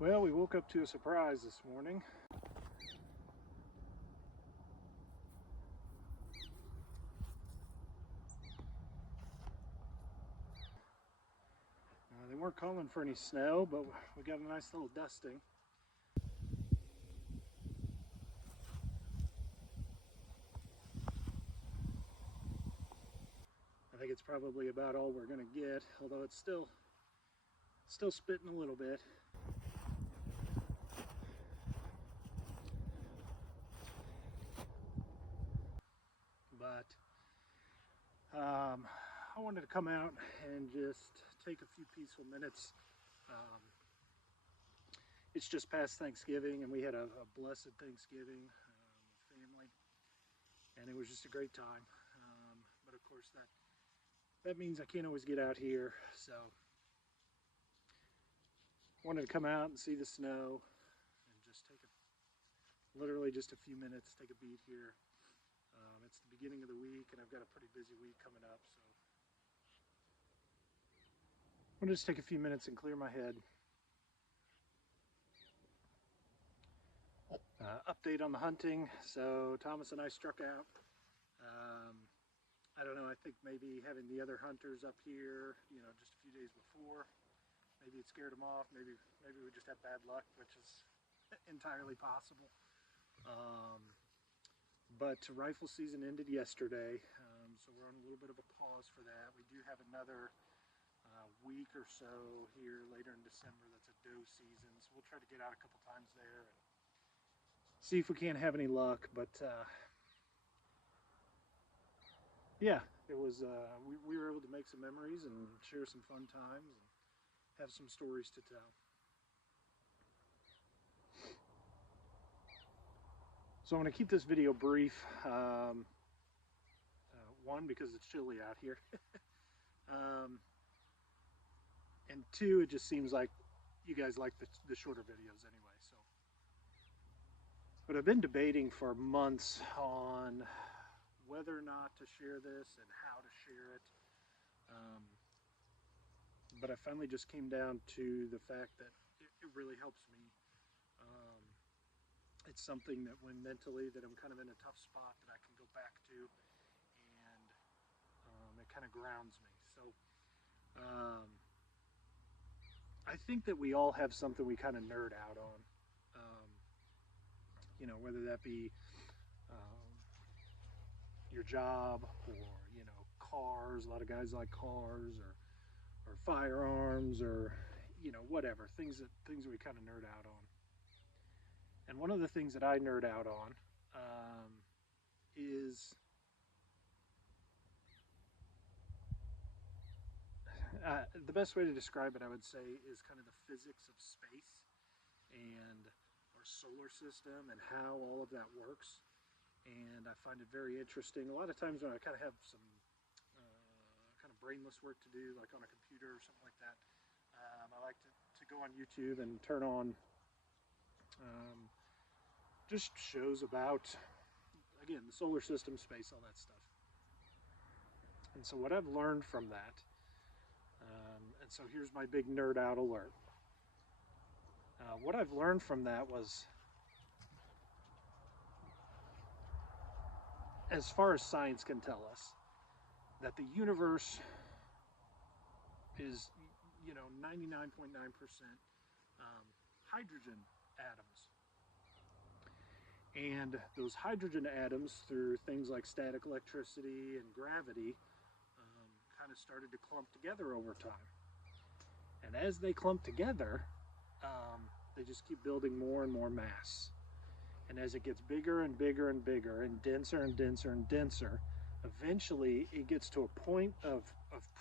Well, we woke up to a surprise this morning. They weren't calling for any snow, but we got a nice little dusting. I think it's probably about all we're going to get, although it's still spitting a little bit. But I wanted to come out and just take a few peaceful minutes. It's just past Thanksgiving, and we had a blessed Thanksgiving with family, and it was just a great time. But of course, that means I can't always get out here, so wanted to come out and see the snow and just take literally just a few minutes, take a beat here. It's the beginning of the week, and I've got a pretty busy week coming up, so I'm gonna just take a few minutes and clear my head. Update on the hunting. So Thomas and I struck out. I don't know, I think maybe having the other hunters up here, just a few days before, maybe it scared them off. Maybe we just had bad luck, which is entirely possible. But rifle season ended yesterday, so we're on a little bit of a pause for that. We do have another week or so here later in December that's a doe season, so we'll try to get out a couple times there and see if we can't have any luck. But yeah, it was we were able to make some memories and share some fun times and have some stories to tell. So I'm going to keep this video brief. One, because it's chilly out here. And two, it just seems like you guys like the shorter videos anyway. So, but I've been debating for months on whether or not to share this and how to share it. But I finally just came down to the fact that it really helps me. It's something that when mentally that I'm kind of in a tough spot that I can go back to, and it kind of grounds me. So I think that we all have something we kind of nerd out on. Whether that be your job or cars. A lot of guys like cars or firearms or whatever things we kind of nerd out on. And one of the things that I nerd out on is the best way to describe it, I would say, is kind of the physics of space and our solar system and how all of that works. And I find it very interesting. A lot of times when I kind of have some kind of brainless work to do, like on a computer or something like that, I like to go on YouTube and turn on just shows about, again, the solar system, space, all that stuff. And so what I've learned from that, and so here's my big nerd out alert. What I've learned from that was, as far as science can tell us, that the universe is 99.9% hydrogen atoms. And those hydrogen atoms, through things like static electricity and gravity, kind of started to clump together over time. And as they clump together, they just keep building more and more mass. And as it gets bigger and bigger and bigger and denser and denser and denser, eventually it gets to a point of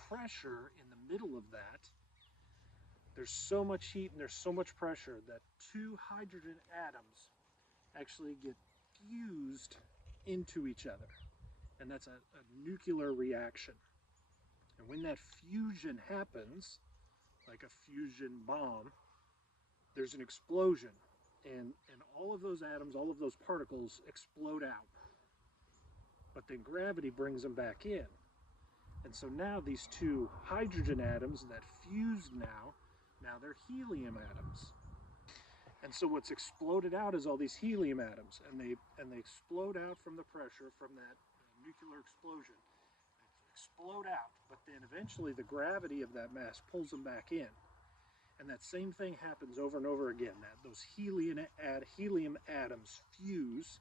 pressure in the middle of that. There's so much heat and there's so much pressure that two hydrogen atoms actually get fused into each other. And that's a nuclear reaction. And when that fusion happens, like a fusion bomb, there's an explosion. And all of those atoms, all of those particles explode out. But then gravity brings them back in. And so now these two hydrogen atoms that fused now they're helium atoms. And so what's exploded out is all these helium atoms, and they explode out from the pressure from that nuclear explosion. They explode out, but then eventually the gravity of that mass pulls them back in. And that same thing happens over and over again. Those helium atoms fuse,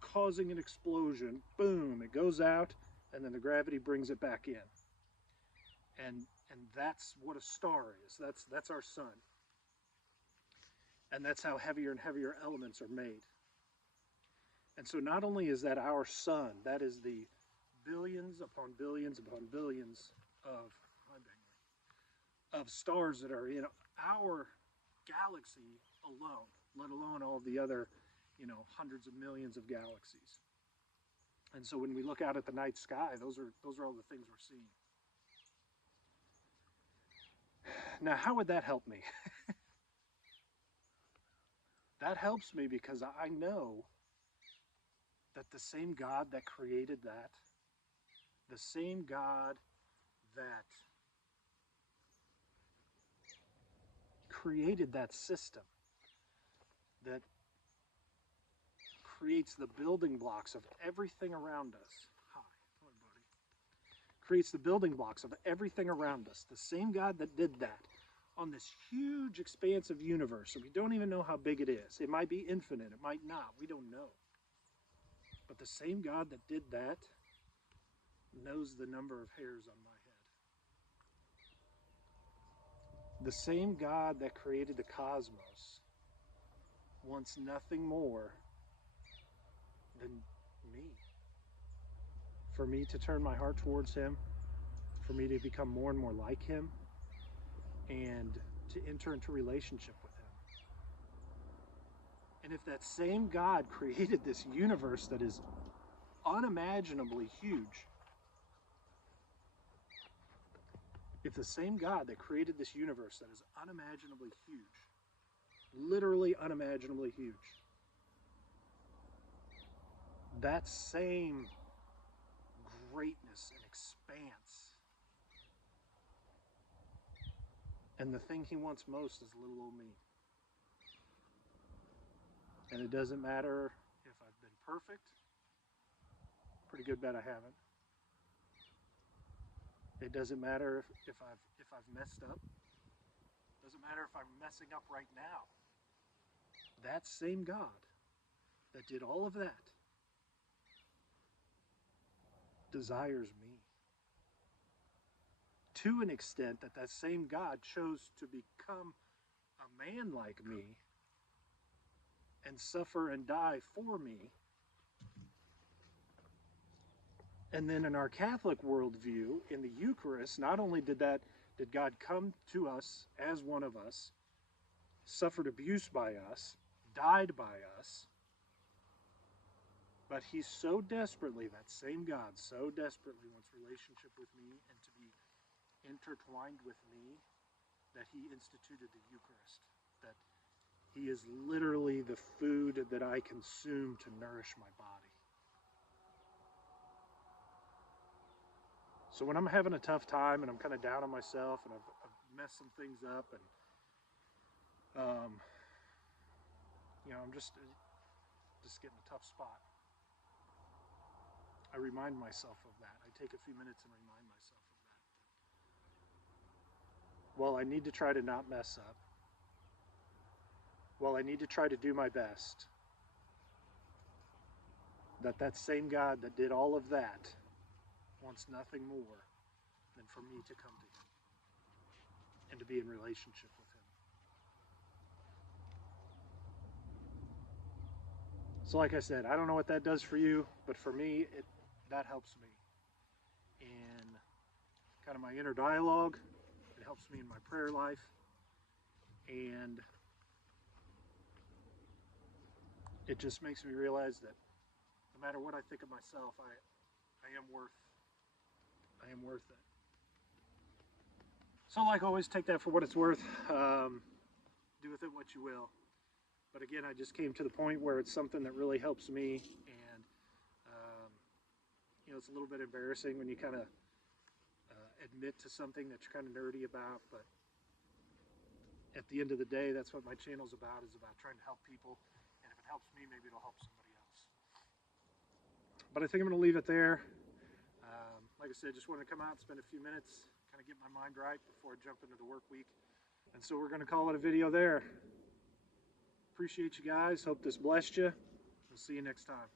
causing an explosion. Boom, it goes out, and then the gravity brings it back in. And that's what a star is. That's our sun. And that's how heavier and heavier elements are made. And so not only is that our sun, that is the billions upon billions upon billions of stars that are in our galaxy alone, let alone all the other, hundreds of millions of galaxies. And so when we look out at the night sky, those are all the things we're seeing. Now, how would that help me? That helps me because I know that the same God that created that, the same God that created that system, that creates the building blocks of everything around us. Hi, buddy. Creates the building blocks of everything around us. The same God that did that on this huge expansive universe. So we don't even know how big it is. It might be infinite. It might not. We don't know. But the same God that did that knows the number of hairs on my head. The same God that created the cosmos wants nothing more than me. For me to turn my heart towards him, for me to become more and more like him, and to enter into relationship with him. And if that same God created this universe that is unimaginably huge, if the same God that created this universe that is unimaginably huge, literally unimaginably huge, that same greatness and expanse, and the thing he wants most is little old me. And it doesn't matter if I've been perfect. Pretty good bet I haven't. It doesn't matter if I've messed up. It doesn't matter if I'm messing up right now. That same God that did all of that desires me. To an extent that same God chose to become a man like me and suffer and die for me. And then in our Catholic worldview, in the Eucharist, not only did God come to us as one of us, suffered abuse by us, died by us, but he so desperately, that same God, so desperately wants relationship with me and to be intertwined with me, that he instituted the Eucharist, that he is literally the food that I consume to nourish my body. So when I'm having a tough time and I'm kind of down on myself and I've messed some things up and I'm just getting a tough spot, I remind myself of that. I take a few minutes and remind myself of that. While I need to try to not mess up, while I need to try to do my best, that same God that did all of that wants nothing more than for me to come to him and to be in relationship with him. So like I said, I don't know what that does for you, but for me, that helps me in kind of my inner dialogue. It helps me in my prayer life. And it just makes me realize that no matter what I think of myself, I am worth it. So like always, take that for what it's worth. Do with it what you will. But again, I just came to the point where it's something that really helps me, and it's a little bit embarrassing when you kind of admit to something that you're kind of nerdy about, but at the end of the day, that's what my channel's about, is about trying to help people. And if it helps me, maybe it'll help somebody else. But I think I'm going to leave it there. Like I said, just wanted to come out and spend a few minutes, kind of get my mind right before I jump into the work week. And so we're going to call it a video there. Appreciate you guys. Hope this blessed you. We'll see you next time.